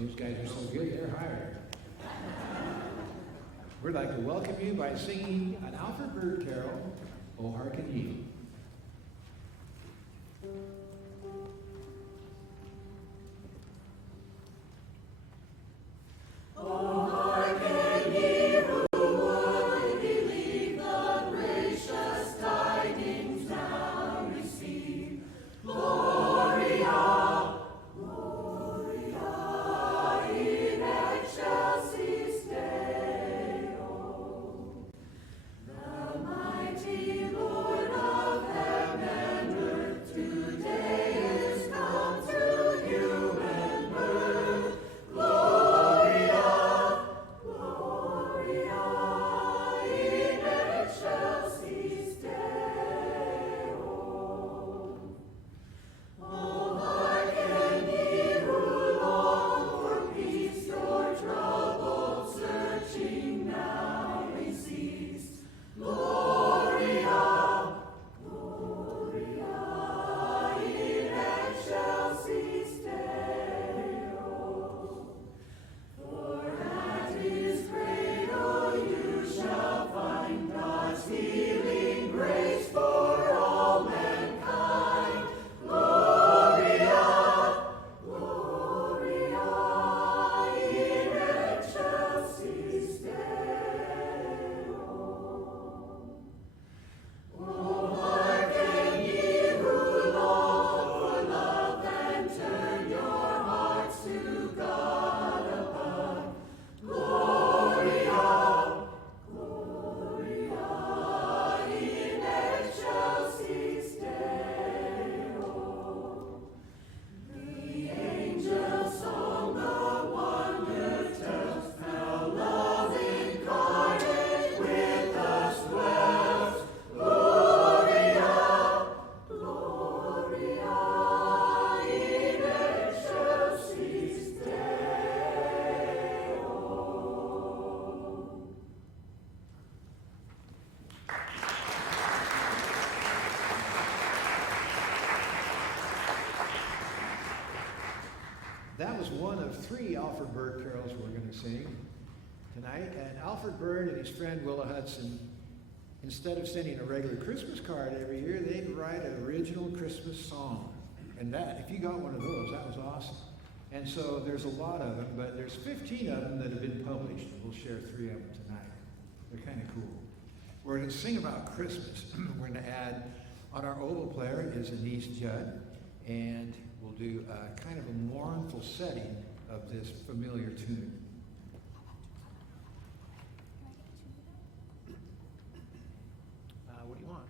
Those guys are so good, they're hired. We'd like to welcome you by singing an Alfred Bird carol, O Hearken Ye. The mighty Lord of That was one of 3 Alfred Bird carols we're going to sing tonight. And Alfred Bird and his friend Willa Hudson, instead of sending a regular Christmas card every year, they'd write an original Christmas song. And that, if you got one of those, that was awesome. And so there's a lot of them, but there's 15 of them that have been published. We'll share 3 of them tonight. They're kind of cool. We're going to sing about Christmas. We're going to add, on our oboe player is a niece, Judd, and we'll do a kind of a mournful setting of this familiar tune. What do you want?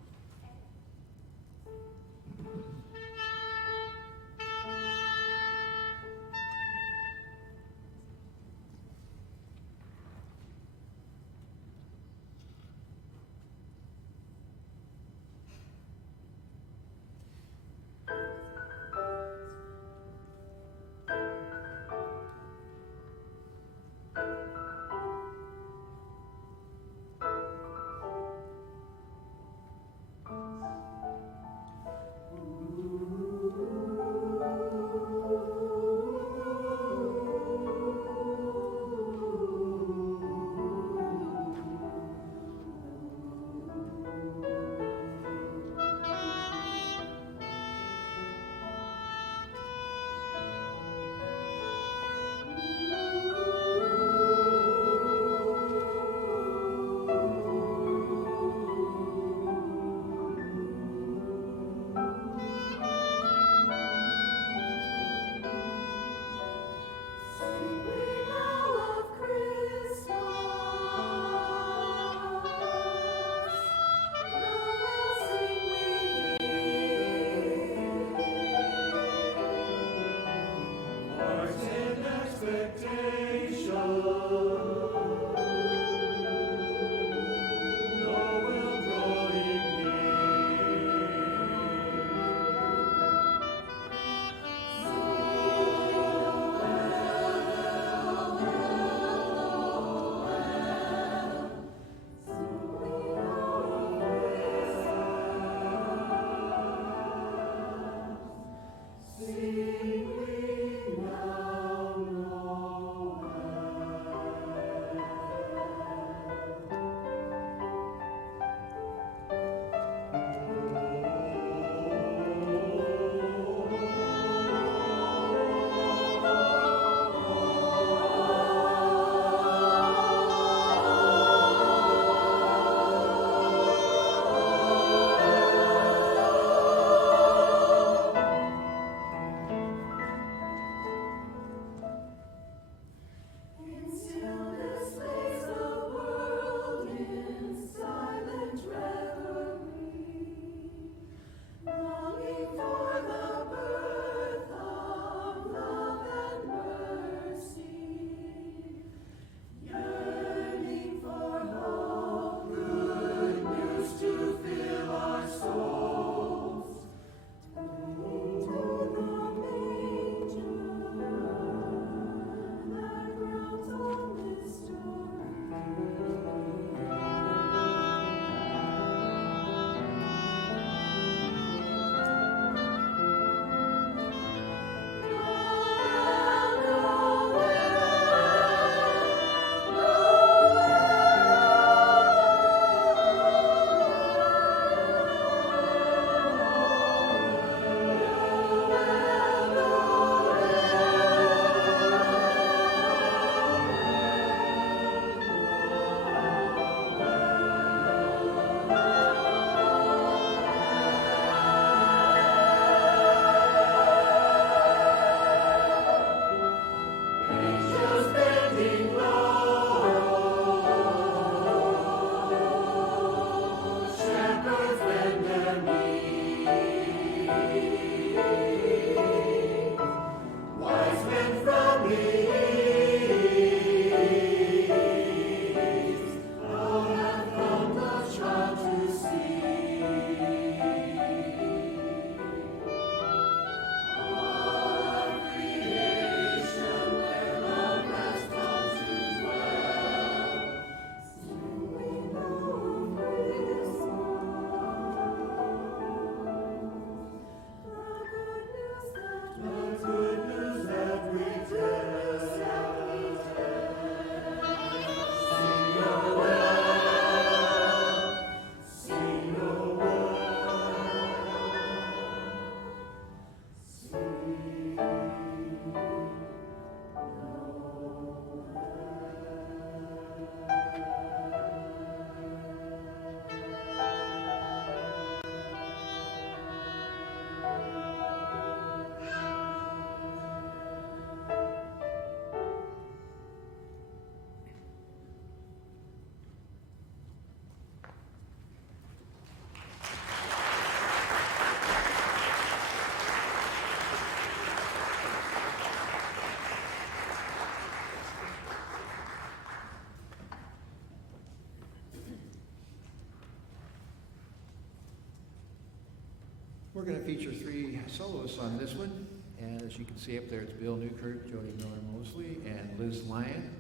We're going to feature 3 soloists on this one, and as you can see up there, it's Bill Newkirk, Jody Miller-Mosley, and Liz Lyon,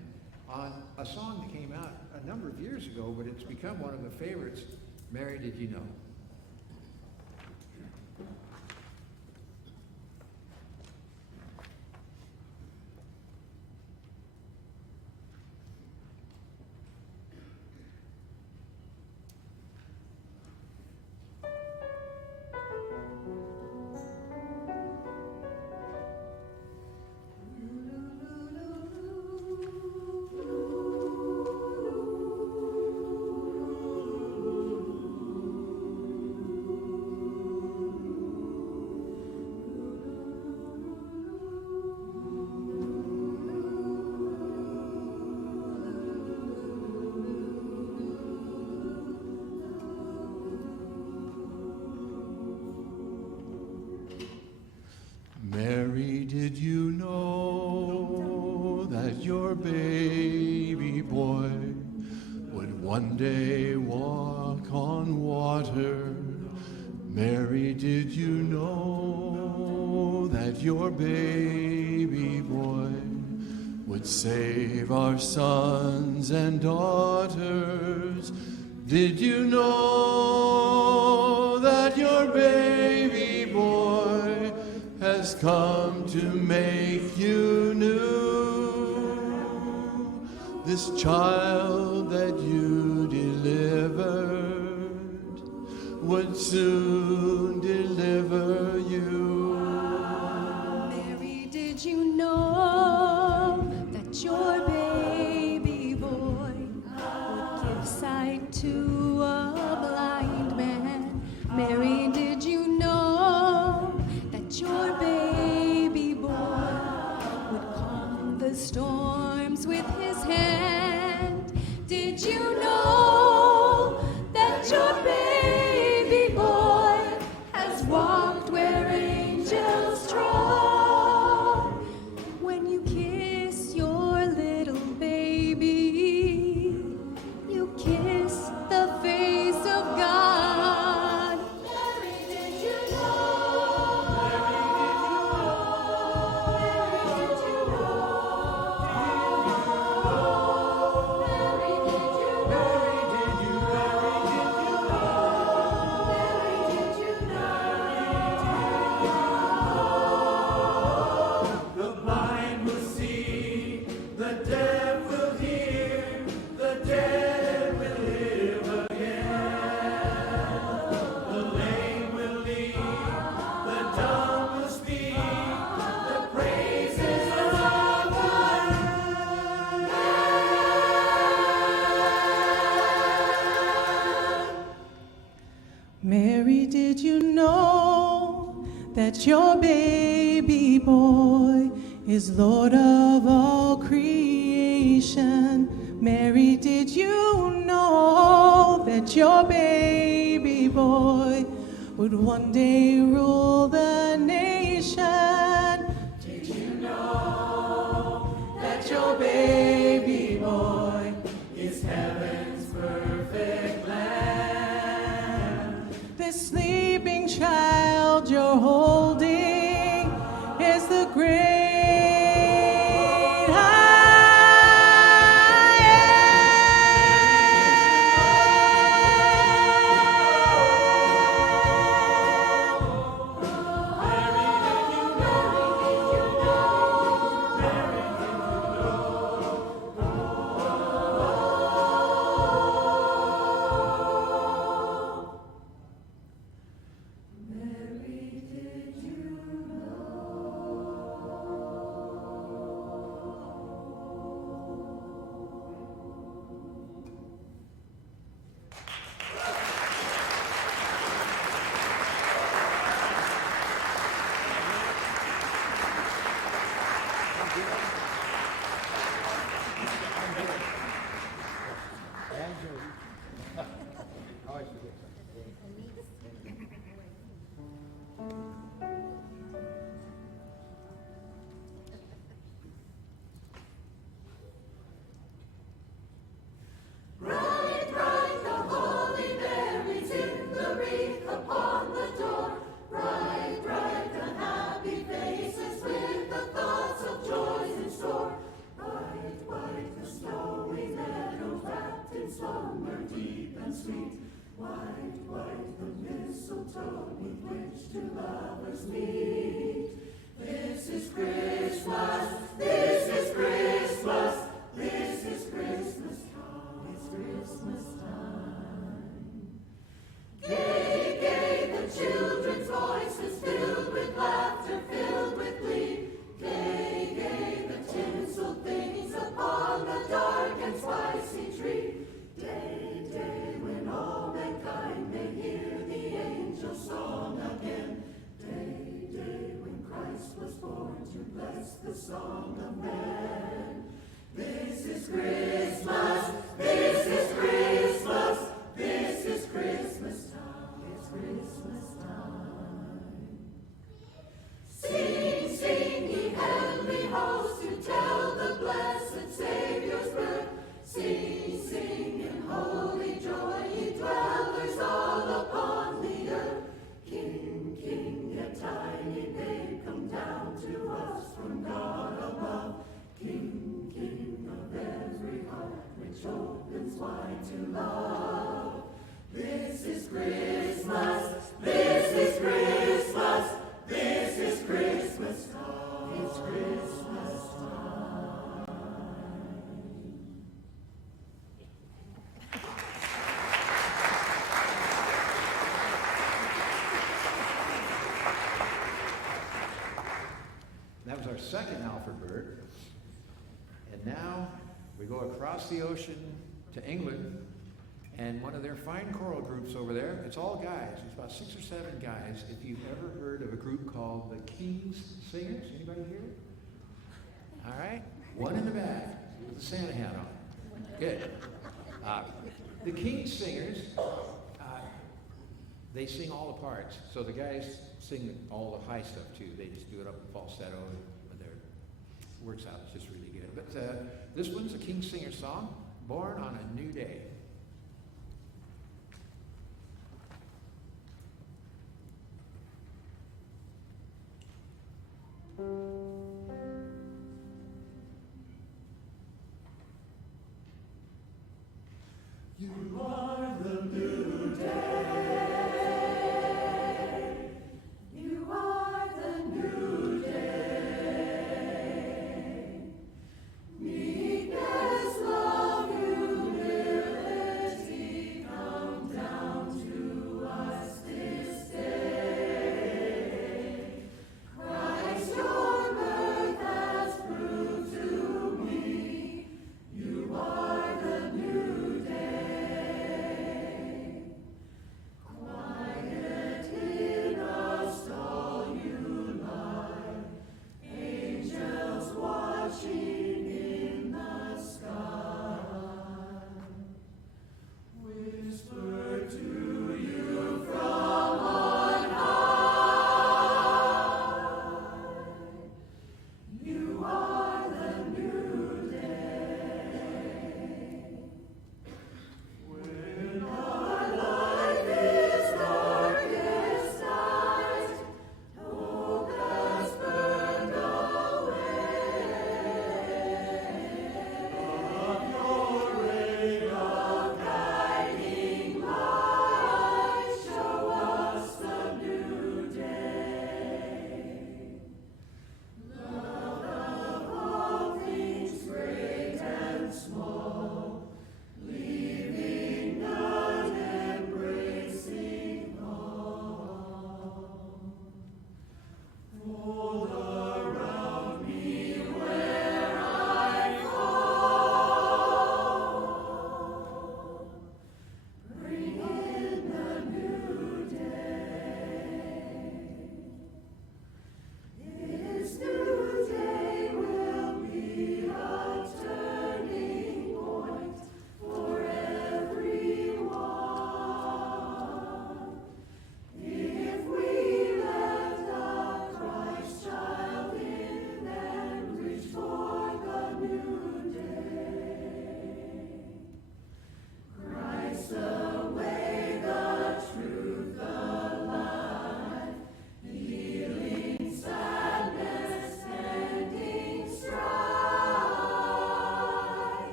on a song that came out a number of years ago, but it's become one of the favorites, Mary Did You Know? Mary, did you know that your baby boy would one day walk on water? Mary, did you know that your baby boy would save our sons and daughters? Did you know that your baby boy has come to make you new? This child that you delivered would soon deliver you. Mary, did you know that your baby boy would give sight to a blind man? Mary, did you know that your baby boy would calm the storms with his hand? Did you know that your baby boy has walked where angels trod? When you kiss your little baby, you kiss the face of God. Mary, did you know? Mary, did you know? Mary, did you know? Mary, did you know? Mary, did you know? The blind will see, the deaf will hear, the dead will live again. The lame will leap, the dumb will speak, the praises of the Lamb. Mary, did you know that your baby boy is Lord of all creation? Mary, did you know that your baby boy would one day rule the nation? Did you know that your baby boy is heaven's perfect lamb? This sleeping child you're holding is the great Mary, did you White, white, the mistletoe with which two lovers meet. This is Christmas, this is Christmas, this is Christmas time, it's Christmas time. Gay, gay, the children's voices filled with laughter, filled with glee. Gay, gay, the tinsel things upon the dark and spicy tree. Day, day, when all mankind may hear the angel song again. Day, day, when Christ was born to bless the song of man. This is Christmas, this is Christmas, this is Christmas time, it's Christmas time. Sing, sing, ye heavenly hosts, to tell the blessed Savior's birth. Sing, sing in holy joy, ye dwellers all upon the earth. King, king, yet tiny babe, come down to us from God above. King, king of every heart, which opens wide to love. This is Christmas, this is Christmas, this is Christmas time, it's Christmas time. That was our second Alfred Bird. And now we go across the ocean to England, and one of their fine choral groups over there, it's all guys. It's about 6 or 7 guys. If you've ever heard of a group called the King's Singers, anybody here? All right, one in the back with the Santa hat on. Good. The King's Singers, they sing all the parts. So the guys sing all the high stuff too. They just do it up in falsetto, and it works out. It's just really good. But this one's a King's Singer song, Born on a New Day. You are the new day. You are the new day. Meekness, love, humility.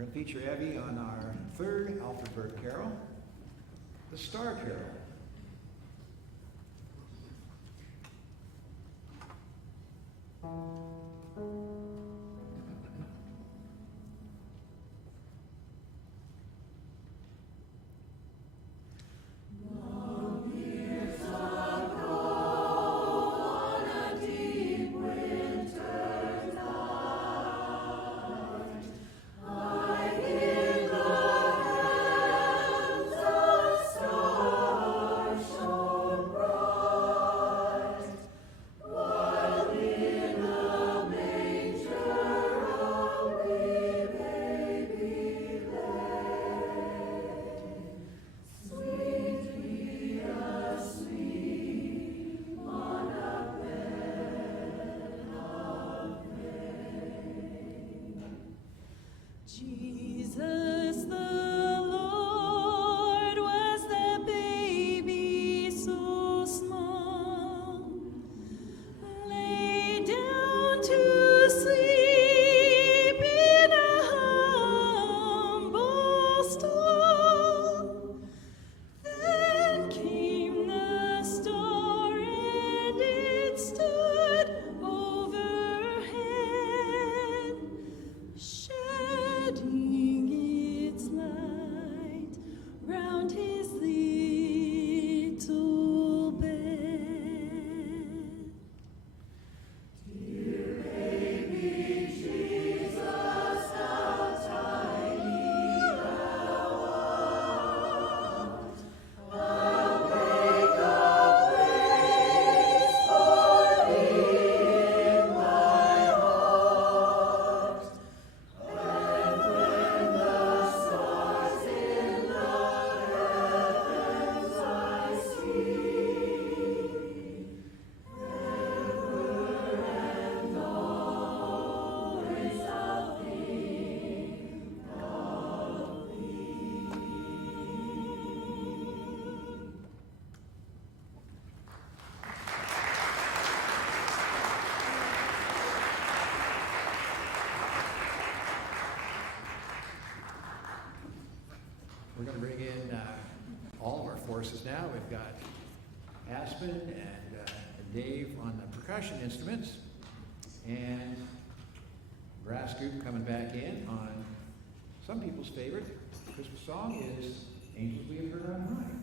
We're going to feature Evie on our third Alfred Burt carol, the Star Carol. Jesus the Lord, was that baby so small, lay down to sleep in a humble stall. Then came the star and it stood overhead, shedding its light round his little bed. Dear baby Jesus, how tiny thou art, I'll make a place for thee in my heart. And when the stars in the heavens I see, ever and always I'll think of thee. We're going to bring in all of our forces now. We've got Aspen and Dave on the percussion instruments, and brass group coming back in on some people's favorite Christmas song is Angels We Have Heard on High.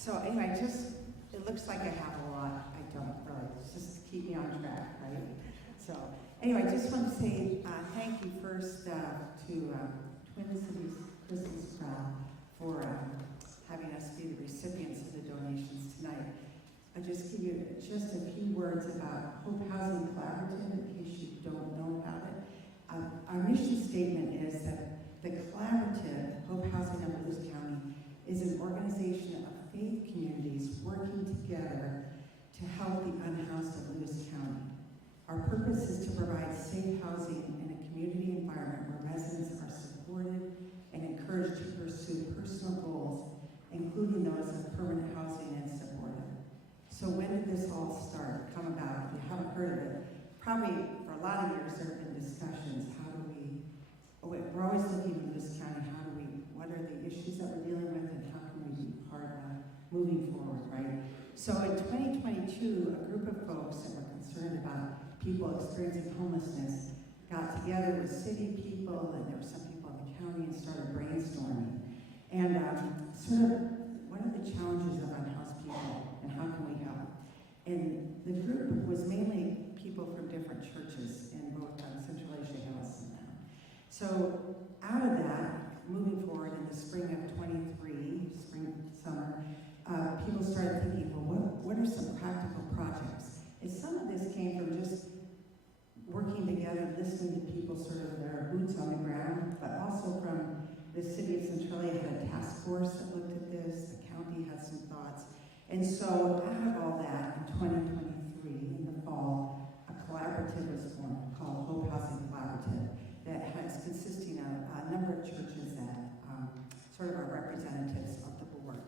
So anyway, it looks like I have a lot. I don't really. It's just to keep me on track, right? So anyway, I just want to say thank you first to Twin Cities Christmas Chorale for having us be the recipients of the donations tonight. I'll just give you just a few words about Hope Housing Collaborative in case you don't know about it. Our mission statement is that the collaborative, Hope Housing of Lewis County, is an organization of faith communities working together to help the unhoused of Lewis County. Our purpose is to provide safe housing in a community environment where residents are supported and encouraged to pursue personal goals, including those of permanent housing and supportive. So when did this all start, come about? If you haven't heard of it, probably for a lot of years there have been discussions. We're always looking in this county, what are the issues that we're dealing with and how can we be part of moving forward, right? So in 2022, a group of folks that were concerned about people experiencing homelessness got together with city people, and there were some people in the county, and started brainstorming. And sort of, what are the challenges of unhoused people and how can we help? And the group was mainly people from different churches in both Central Asia Hills and so out of that, moving forward in the spring of 23, summer, people started thinking, well, what are some practical projects? And some of this came from just working together, listening to people sort of their boots on the ground, but also from the city of Centralia had a task force that looked at this, the county had some thoughts. And so out of all that, in 2023, in the fall, a collaborative was formed called Hope Housing Collaborative that has consisting of a number of churches that sort of are representatives of the board.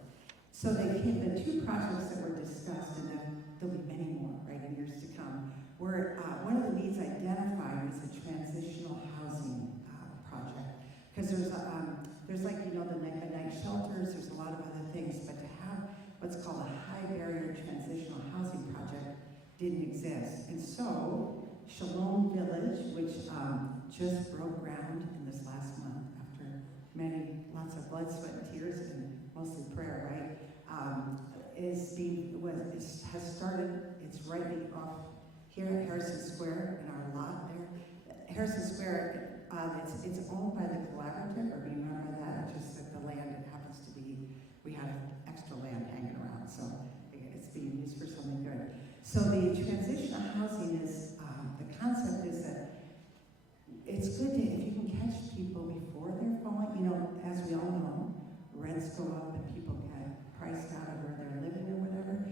So the two projects that were discussed, and then there'll be many more, right, in years to come, were one of the needs identified was the transitional housing project. Because there's like, you know, the night shelters, there's a lot of other things, but to have what's called a high barrier transitional housing project didn't exist. And so Shalom Village, which just broke ground in this last month after lots of blood, sweat, and tears, and mostly prayer, right? Has started. It's right off here at Harrison Square in our lot there. Harrison Square, it's owned by the collaborative, or being run by that. It's just that the land it happens to be, we have extra land hanging around, so it's being used for something good. So the transitional housing is the concept is that it's good if you can catch people before they're falling. You know, as we all know, rents go up and people get priced out of where they're living or whatever.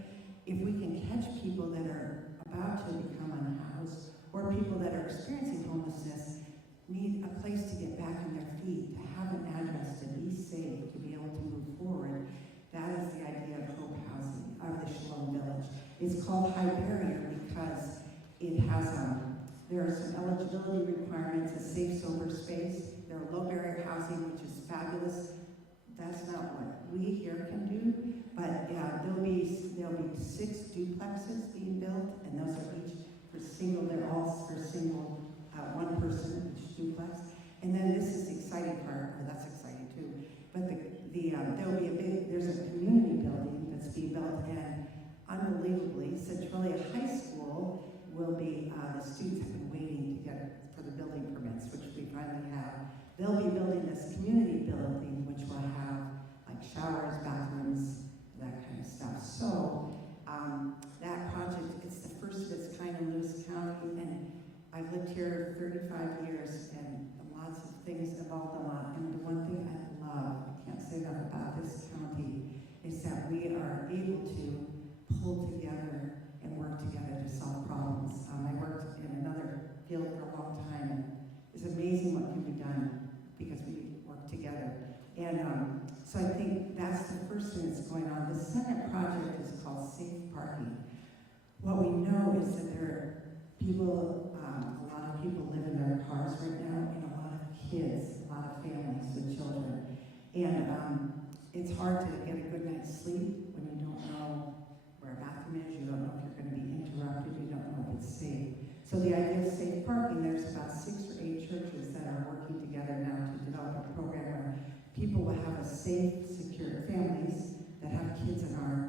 If we can catch people that are about to become unhoused, or people that are experiencing homelessness, need a place to get back on their feet, to have an address, to be safe, to be able to move forward, that is the idea of Hope Housing, of the Shalom Village. It's called High Barrier because it has there are some eligibility requirements, a safe, sober space. There are low barrier housing, which is fabulous. That's not what we here can do, but there'll be 6 duplexes being built, and those are each for single. They're all for single, one person each duplex. And then this is the exciting part. Oh, that's exciting too. But there'll be there's a community building that's being built, and unbelievably, Centralia High School will be, the students have been waiting to get for the building permits, which we finally have. They'll be building this community building, which will have like showers, bathrooms, that kind of stuff. So that project, it's the first of its kind in Lewis County, and I've lived here 35 years, and lots of things involved a lot. And the one thing I love, I can't say enough about this county, is that we are able to pull together and work together to solve problems. I worked in another field for a long time, and it's amazing what can be done because we work together. And so I think that's the first thing that's going on. The second project is called Safe Parking. What we know is that there are people, a lot of people live in their cars right now, and a lot of kids, a lot of families with children. And it's hard to get a good night's sleep when you don't know where a bathroom is, you don't know if you're going to be interrupted, you don't know if it's safe. So the idea of safe parking, there's about 6 or 8 churches that are working together now to develop a program where people will have a safe, secure families that have kids in our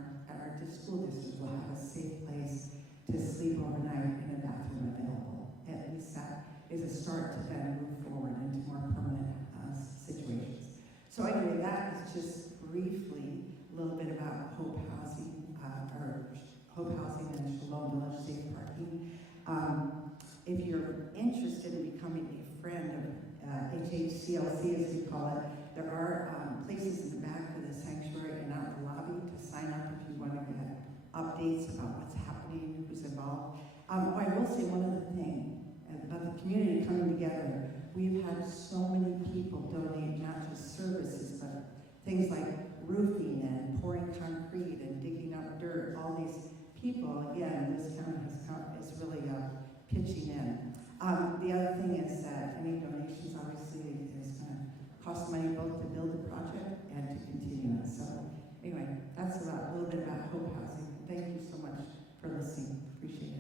updates about what's happening, who's involved. I will say one other thing about the community coming together. We've had so many people donate not just services, but things like roofing and pouring concrete and digging up dirt. All these people, again, this county is really pitching in. The other thing is that any donations obviously is going to cost money both to build the project and to continue it. So anyway, that's a little bit about Hope Housing. Thank you so much for listening. Appreciate it.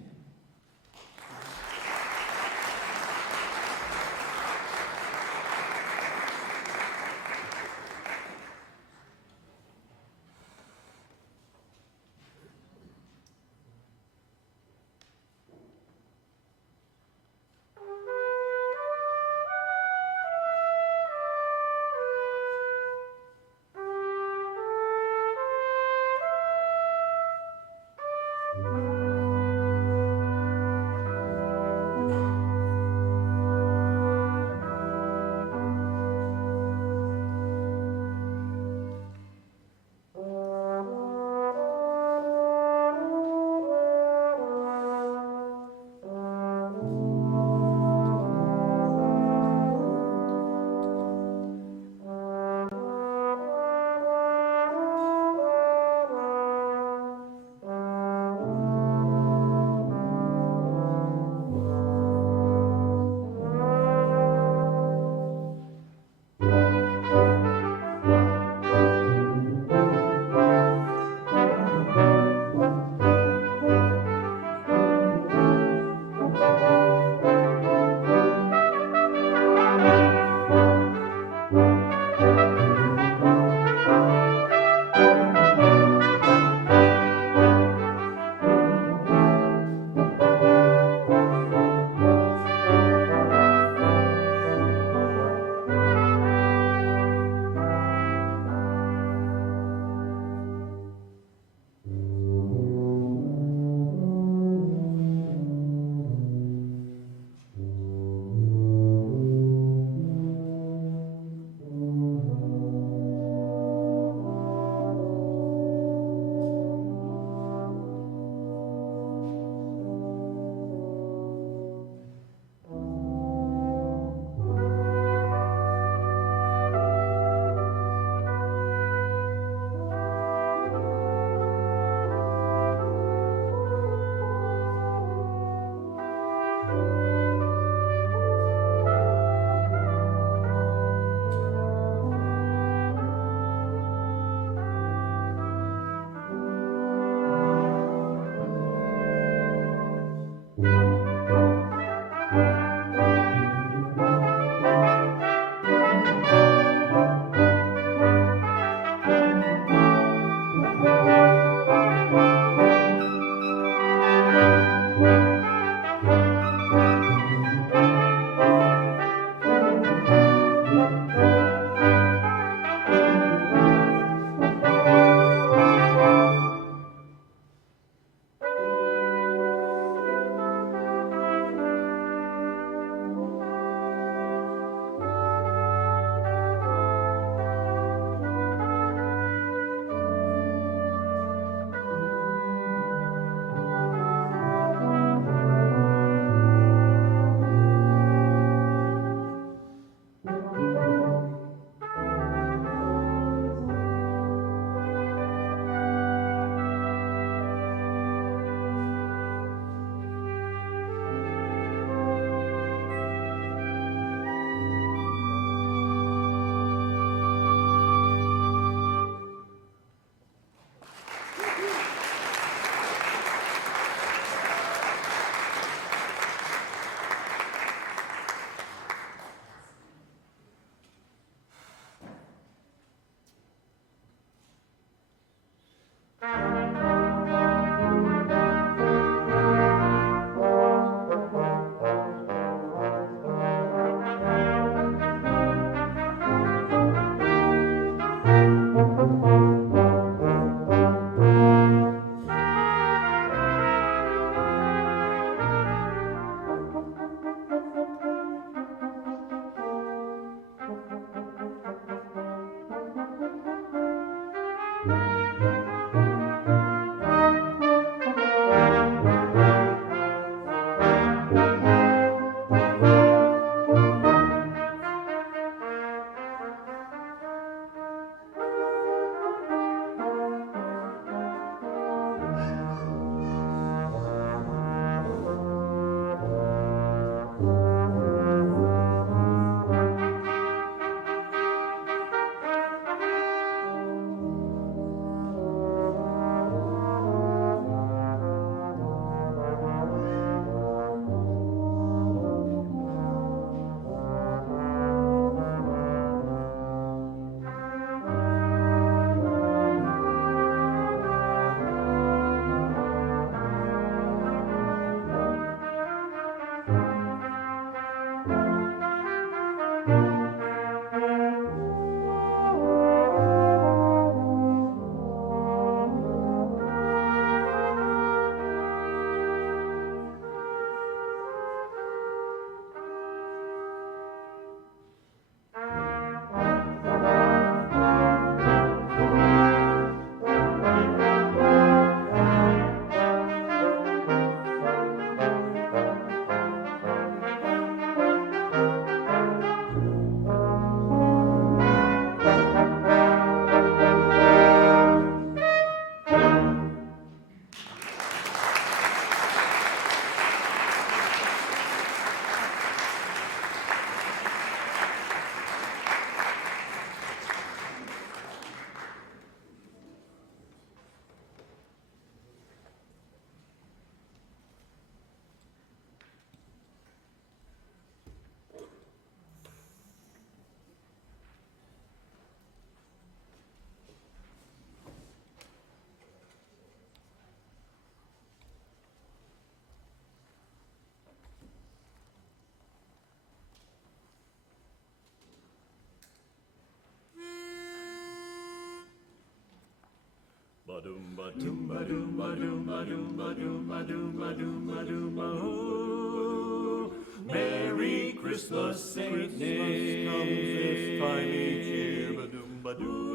doomba doomba doomba doomba doomba doomba doomba doomba doomba oh. Merry Christmas, Saint Nick comes this time each year. Ba-doomba doomba.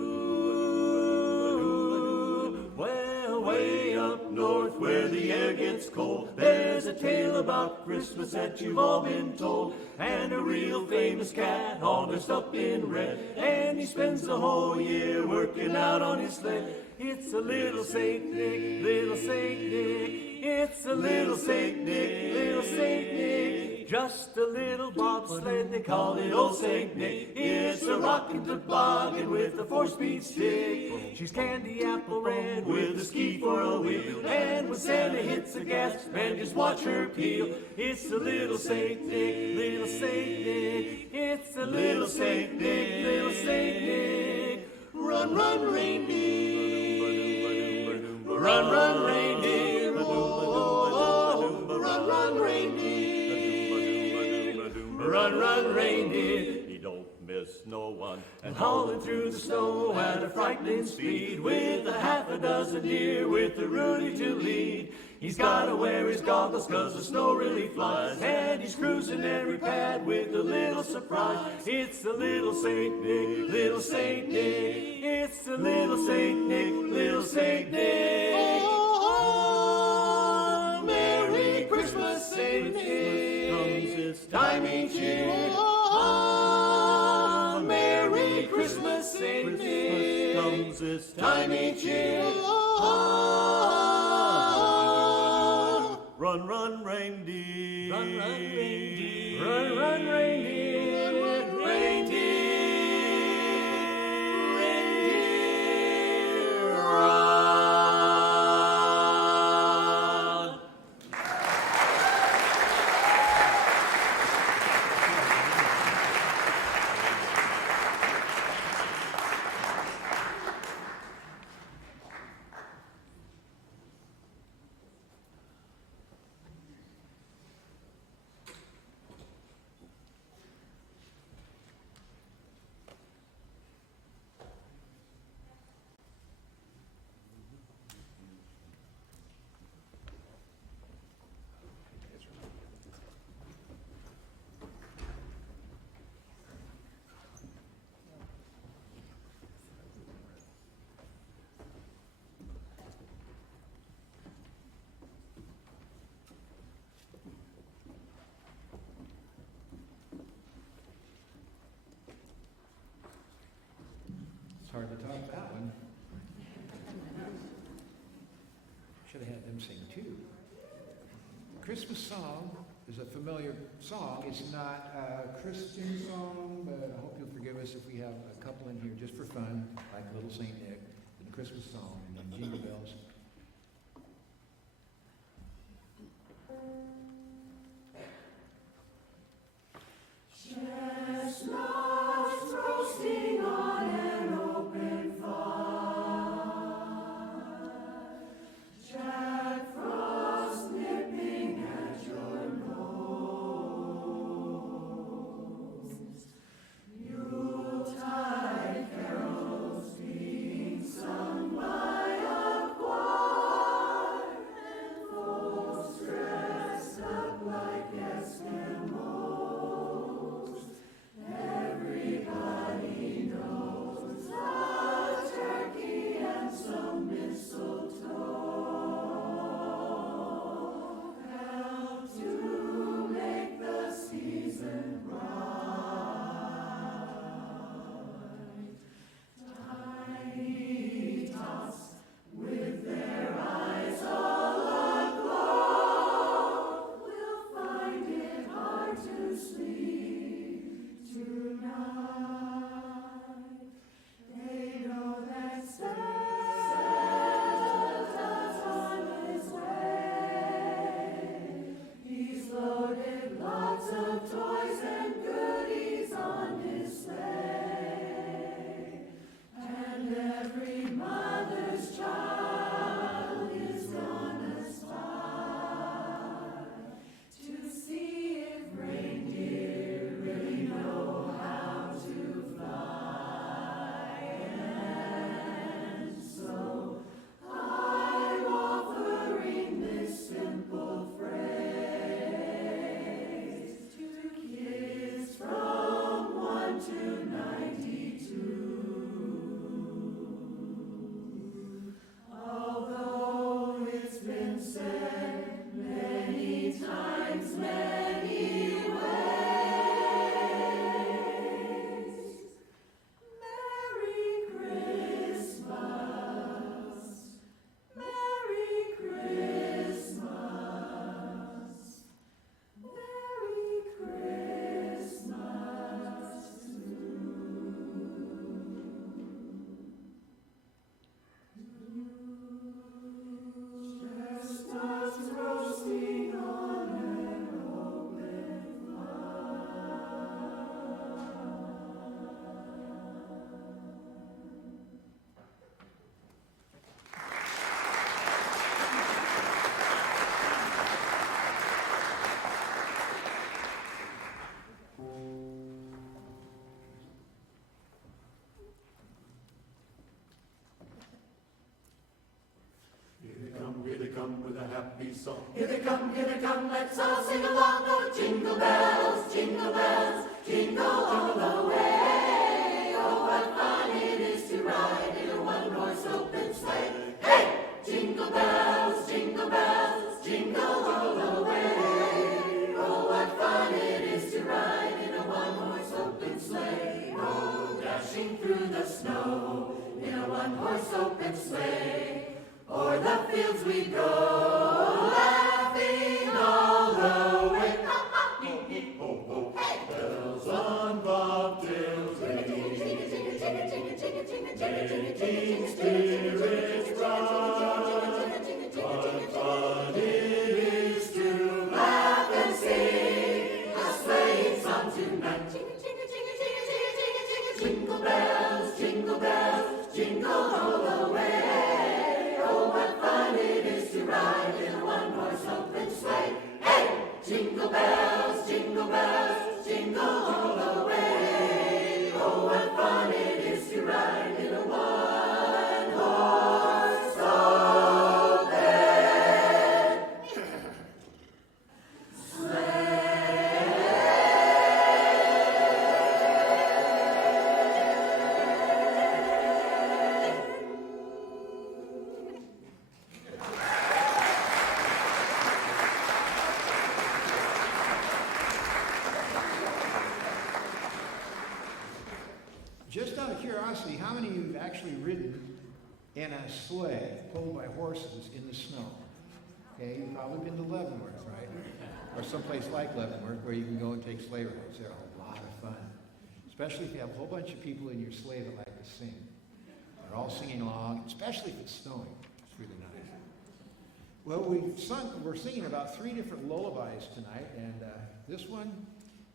Well, way up north where the air gets cold, there's a tale about Christmas that you've all been told. And a real famous cat all dressed up in red, and he spends the whole year working out on his sled. It's a little Saint Nick, little Saint Nick. It's a little Saint Nick, little Saint Nick. Just a little bobsled, they call it old Saint Nick. It's a rockin' toboggan with a 4-speed stick. She's candy apple red with a ski for a wheel. And when Santa hits the gas, man, just watch her peel. It's a little Saint Nick, little Saint Nick. It's a little Saint Nick, little Saint Nick. Run, run, reindeer. Run, run, reindeer. Oh, run, run, reindeer. Run, run, reindeer. He don't miss no one. And hauling through the snow at a frightening speed, with a half a dozen deer with a Rudy to lead. He's gotta wear his goggles 'cause the snow really flies, and he's cruising every pad with a little surprise. It's a little Saint Nick, little Saint Nick. It's a little Saint Nick, little Saint Nick. Oh, Merry Christmas, Saint Nick. Comes this time each year. Oh, Merry Christmas, Saint Nick. Comes this time each year. Oh, run, run, reindeer. Run, run, reindeer. Run, run, reindeer. Reindeer. Reindeer. Run. It's hard to top that one. Should have had them sing too. Christmas song is a familiar song. It's not a Christian song, but I hope you'll forgive us if we have a couple in here just for fun, like Little Saint Nick, and the Christmas song, and then Jingle Bells. Chestnuts roasting on an open fire, Jack Frost nipping at your nose, Yuletide carols being sung by a choir. Chestnuts roasting on an open Here they come with a happy song. Here they come, let's all sing along. Oh, jingle bells, jingle all the way. Oh, what fun it is to ride in a one-horse open sleigh. Hey! Jingle bells, jingle all the way. Oh, what fun it is to ride in a one-horse open sleigh. Oh, dashing through the snow in a one-horse open sleigh. O'er the fields we go, laughing all the way. Ho, ho, bells on bobtails ring, making spirits bright. What fun it is to laugh and sing a sleighing song tonight. Jingle bells, jingle all the way. Oh, what fun it is to ride in a one-horse open sleigh. Hey! Jingle bells, jingle all the way. Oh, what fun it is to ride in a one-horse open sleigh. Just out of curiosity, how many of you have actually ridden in a sleigh pulled by horses in the snow? Okay, you've probably been to Leavenworth, right? Or someplace like Leavenworth where you can go and take sleigh rides. They're a lot of fun. Especially if you have a whole bunch of people in your sleigh that like to sing. They're all singing along, especially if it's snowing. It's really nice. Well, we're singing about 3 different lullabies tonight, and this one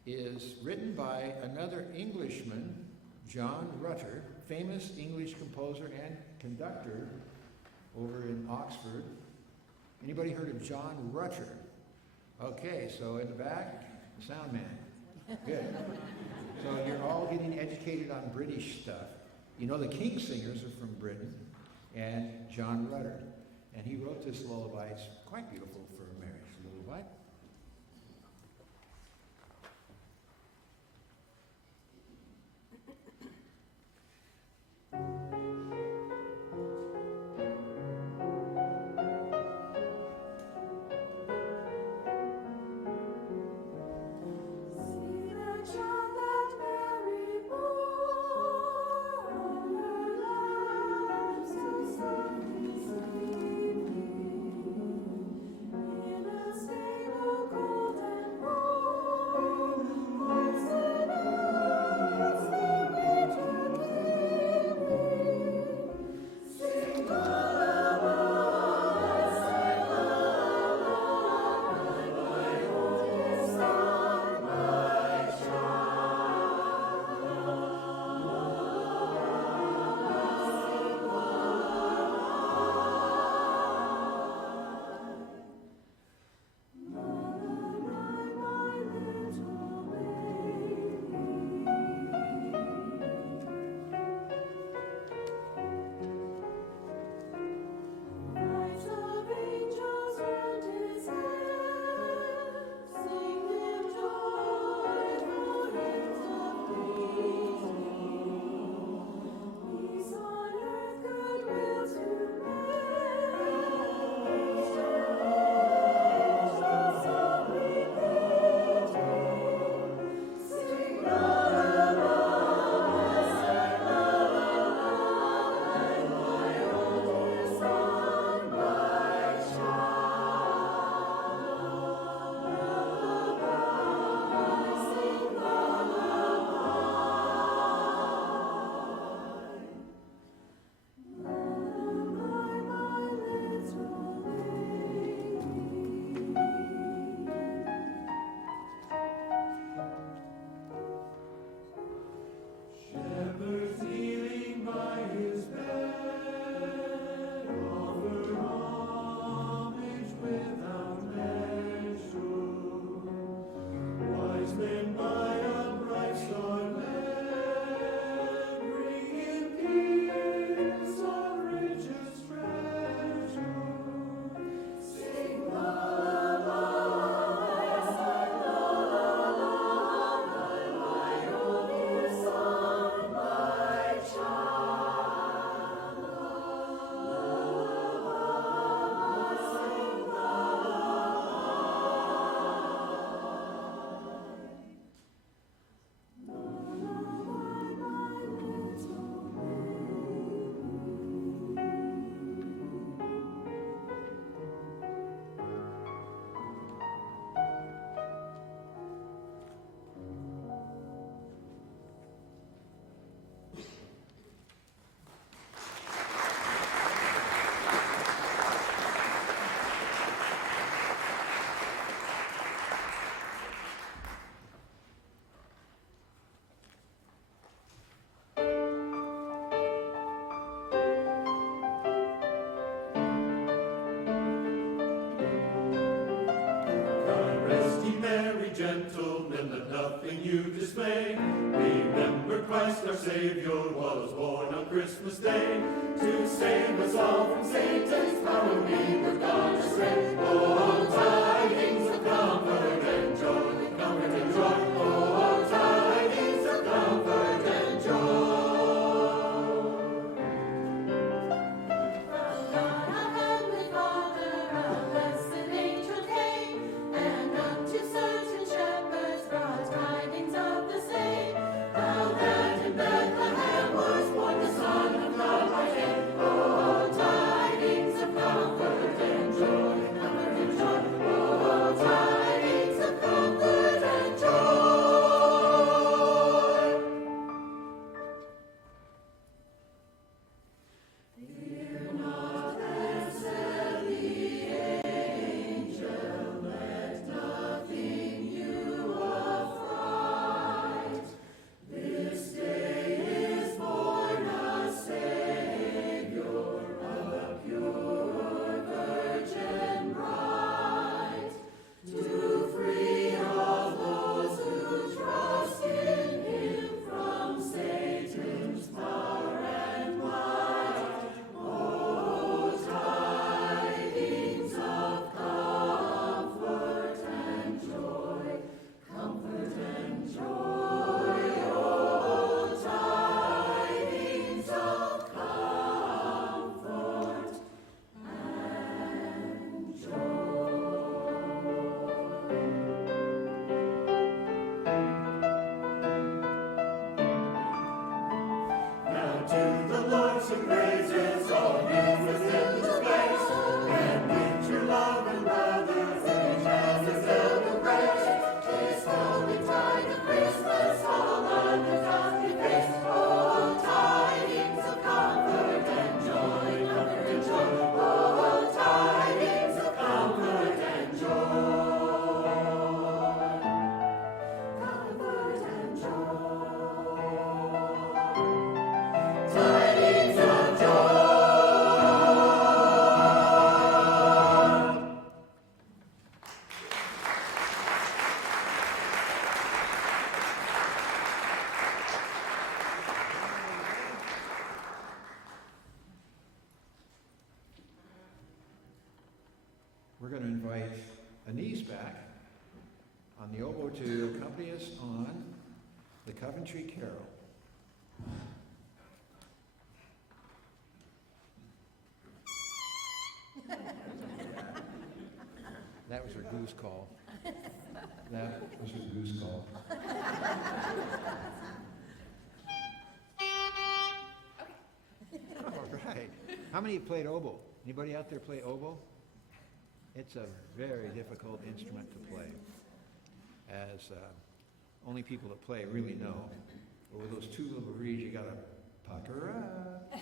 is written by another Englishman, John Rutter, famous English composer and conductor over in Oxford. Anybody heard of John Rutter? Okay, so in the back, sound man. Good. So you're all getting educated on British stuff. You know the King's Singers are from Britain, and John Rutter. And he wrote this lullaby. It's quite beautiful for a marriage lullaby. See the child that Mary bore, all her life so softly sleeping, in a stable nothing you display. Remember Christ our Savior was born on Christmas Day to save us all from Satan's power. We were gone astray. Oh, tidings of comfort and joy, comfort and joy. Oh, tidings of comfort and joy. From God our heavenly Father, a blessed angel came, and unto certain shepherds brought tidings of the same, how that in Bethlehem was born the Son of God by day. Oh, tidings of comfort and joy, comfort and joy. Oh, tidings of comfort and joy. Fear not, answered the angel, let nothing you affright. This day is born a Savior, a pure virgin bride, to free all those who trust in Him from Satan's power and might. Oh, tidings of comfort and joy, comfort and joy. Oh, tidings of comfort and Now to the Lord some praises, all new within this place, and with true love and brothers, each has his elder praise. This holy tide of Christmas, all others doth deface. Oh, tidings of comfort and joy, comfort and joy. Oh, tidings of comfort and joy, comfort and joy, tidings of joy. We're going to invite Anise back on the oboe to accompany us on the Coventry Carol. That was her goose call. That was her goose call. All right. How many have played oboe? Anybody out there play oboe? It's a very difficult instrument to play, as only people that play really know. But with those two little reeds, you gotta pucker up.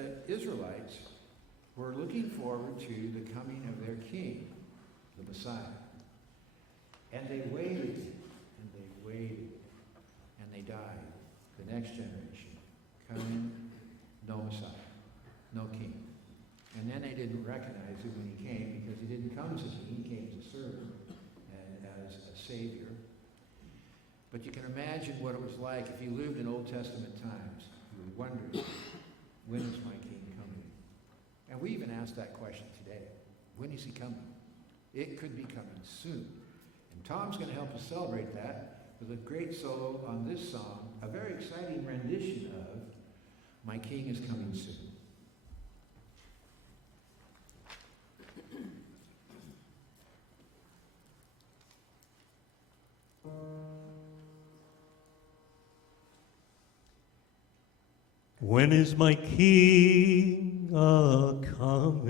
the Israelites were looking forward to the coming of their king, the Messiah. And they waited, and they waited, and they died. The next generation, coming, no Messiah, no king. And then they didn't recognize him when he came, because he didn't come as a king, he came as a servant and as a savior. But you can imagine what it was like if you lived in Old Testament times. You would wonder, when is my king coming? And we even ask that question today. When is he coming? It could be coming soon. And Tom's going to help us celebrate that with a great solo on this song, a very exciting rendition of My King is Coming Soon. When is my King a-coming?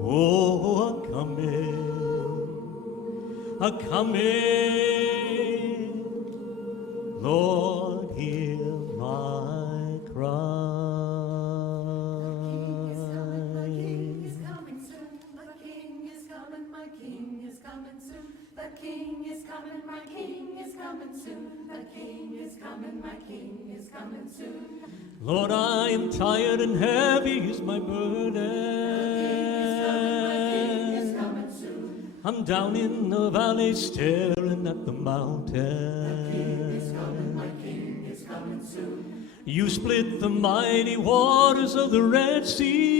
Oh, a-coming. Lord, hear my cry. The King is coming soon. The King is coming. My King is coming soon. The King is coming. My King is coming soon. The King is coming. My King is coming soon. Lord, I am tired and heavy is my burden. I'm down in the valley staring at the mountain. The King is coming. My King is coming soon. You split the mighty waters of the Red Sea.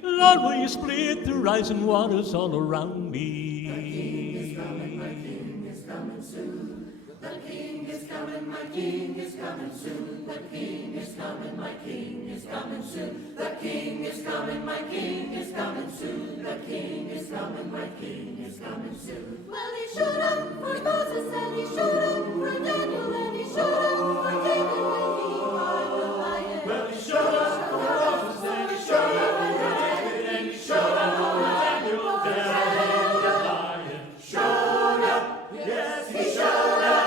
Lord, will you split the rising waters all around me? The King is coming. My King is coming soon. The King is coming. My King is coming soon. The King is coming. My King is coming soon. The King is coming. My King is coming soon. The King is coming. My King is coming soon. Well, he showed up for Moses, and he showed up for Daniel, and he showed up for David when he fought the lion. Well, he showed up for Moses, and he showed up for David, and he showed up for Daniel, and the lion showed up. Yes, he showed up.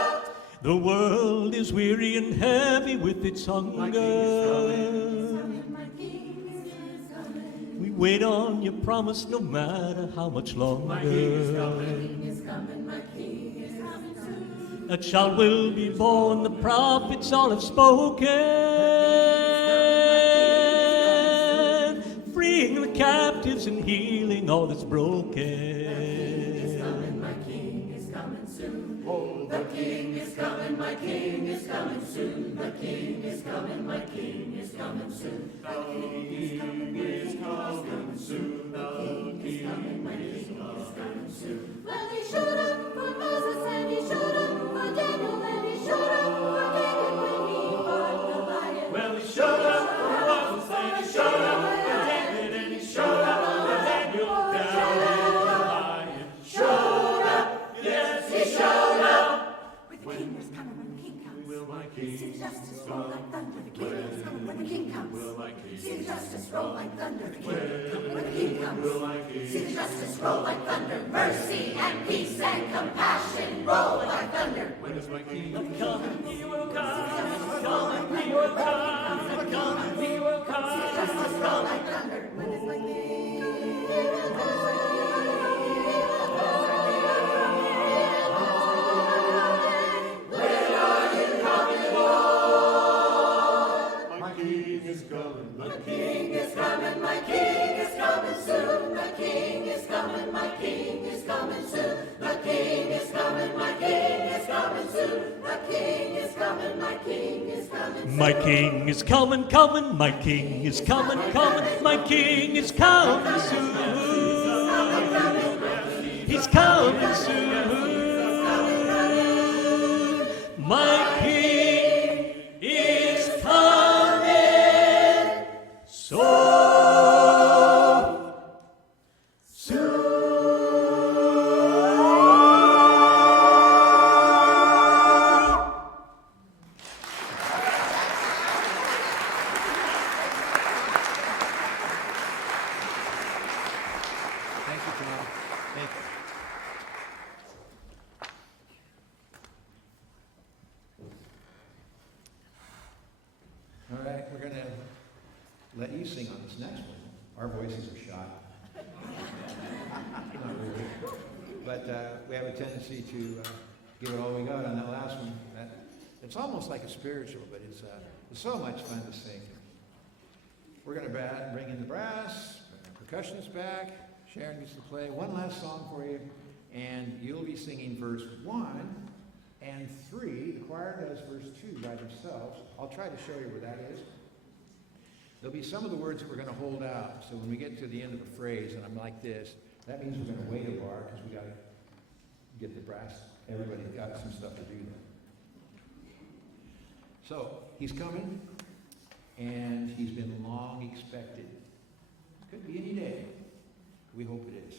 The world is weary and heavy with its hunger. My King is coming. We wait on your promise no matter how much longer. My King is coming. My King is coming. My King is coming soon. A child will be born, the prophets all have spoken, freeing the captives and healing all that's broken. My King is coming soon. The King is coming. My King is coming soon. The King is coming. My King is coming soon. The King is coming. My King is coming soon. The King is coming. My King is coming soon. Well, he showed up for Moses, and he showed up for Daniel, and he showed up for David when he fought the lion. Well, he showed up for Moses, and he showed up for David, and he showed up for Daniel, and the lion showed up. Yes, he showed up. When the King is coming, when the King comes. Will my King See the justice roll like thunder. The King is coming when the King comes. Will my King See the justice roll like thunder. The King is coming when the King comes. Will my King See the justice roll like thunder. Mercy and peace and compassion roll like thunder. When is my King Come, he will come, Come, he will come, he will come. justice roll like thunder. When it's like My King is coming. The King is coming, my King is coming soon. The King is coming, my King is coming soon. The King is coming, my King is coming soon. The King is coming, my King is coming soon. My King is coming, coming, my King is coming, coming, my King is coming soon. He's coming soon. My King is coming so soon. Thank you, Tom. Thank you. let you sing on this next one. Our voices are shot. Not really. But we have a tendency to give it all we got on that last one. It's almost like a spiritual, but it's so much fun to sing. We're going to bring in the brass, percussionist back. Sharon gets to play one last song for you, and you'll be singing verse 1 and 3. The choir does verse 2 by themselves. I'll try to show you where that is. There'll be some of the words that we're going to hold out. So when we get to the end of a phrase, and I'm like this, that means we're going to wait a bar because we got to get the brass. Everybody's got some stuff to do there. So he's coming, and he's been long expected. Could be any day. We hope it is.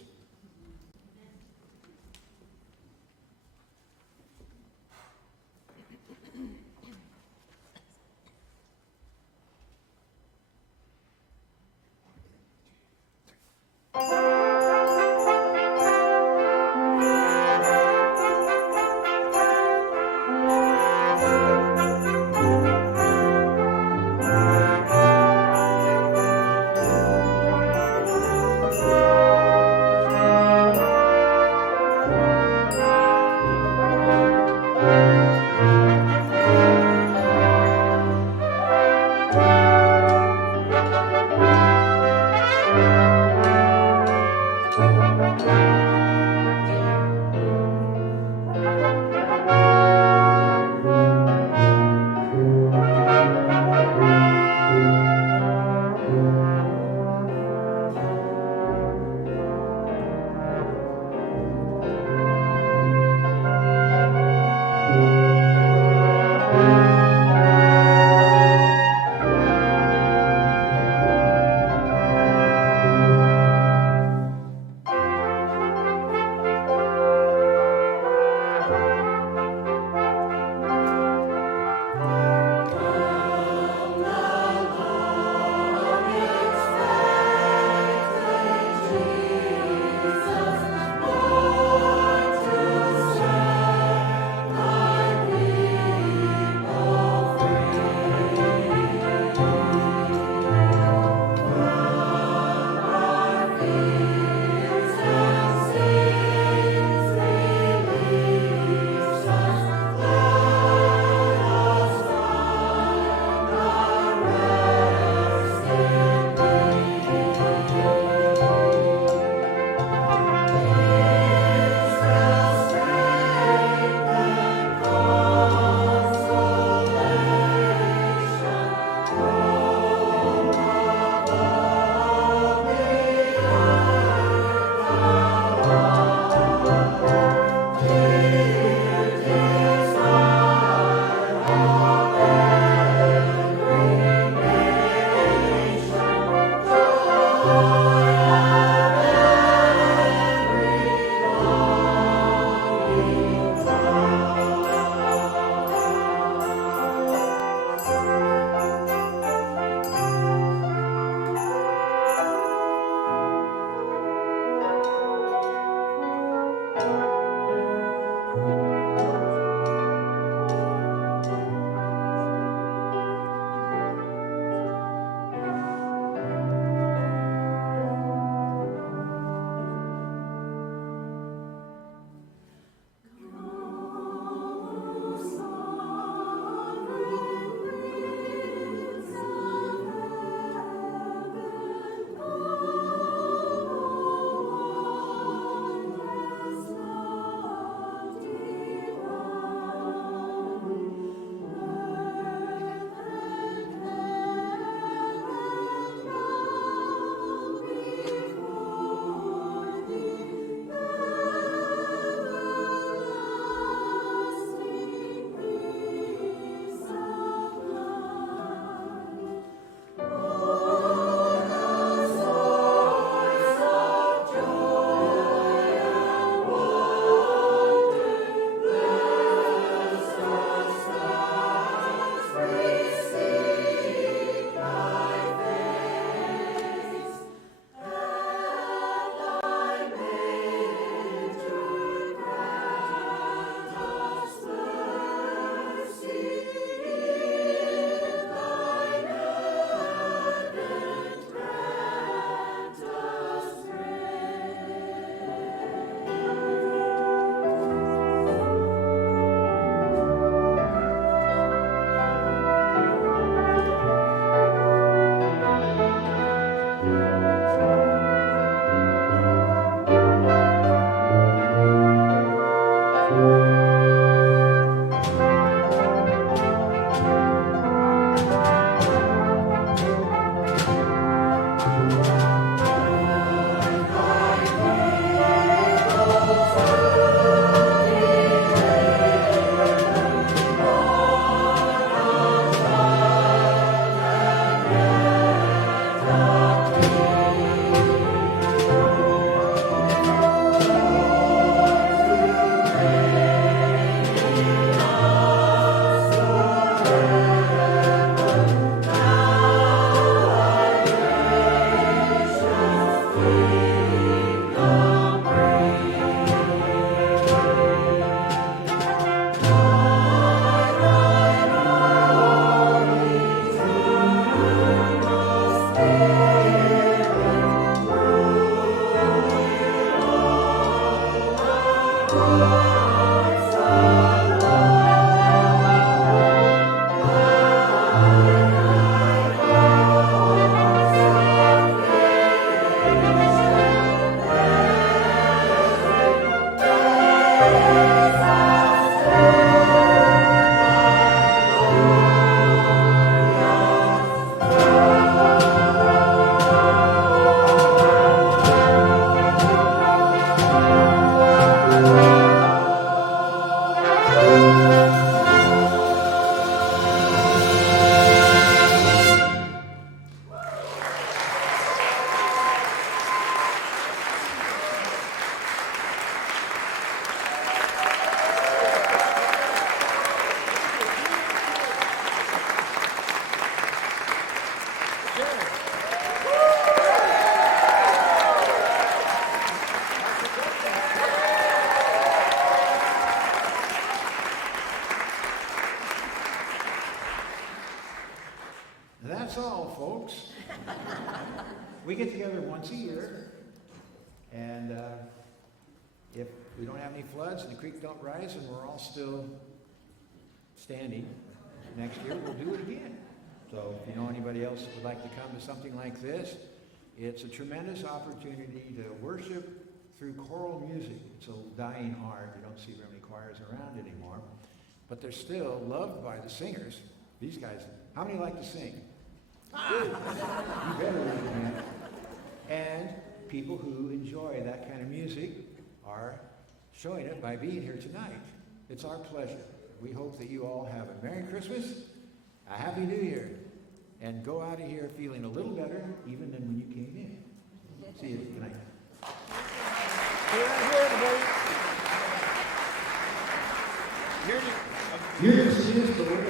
That's all, folks. We get together once a year, and if we don't have any floods and the creek don't rise and we're all still standing, next year we'll do it again. So if you know anybody else that would like to come to something like this, it's a tremendous opportunity to worship through choral music. It's a dying art. You don't see very many choirs around anymore, but they're still loved by the singers. These guys, how many like to sing? You better raise your hand. And people who enjoy that kind of music are showing it by being here tonight. It's our pleasure. We hope that you all have a Merry Christmas, a Happy New Year, and go out of here feeling a little better even than when you came in. See you tonight. You're dismissed, but we're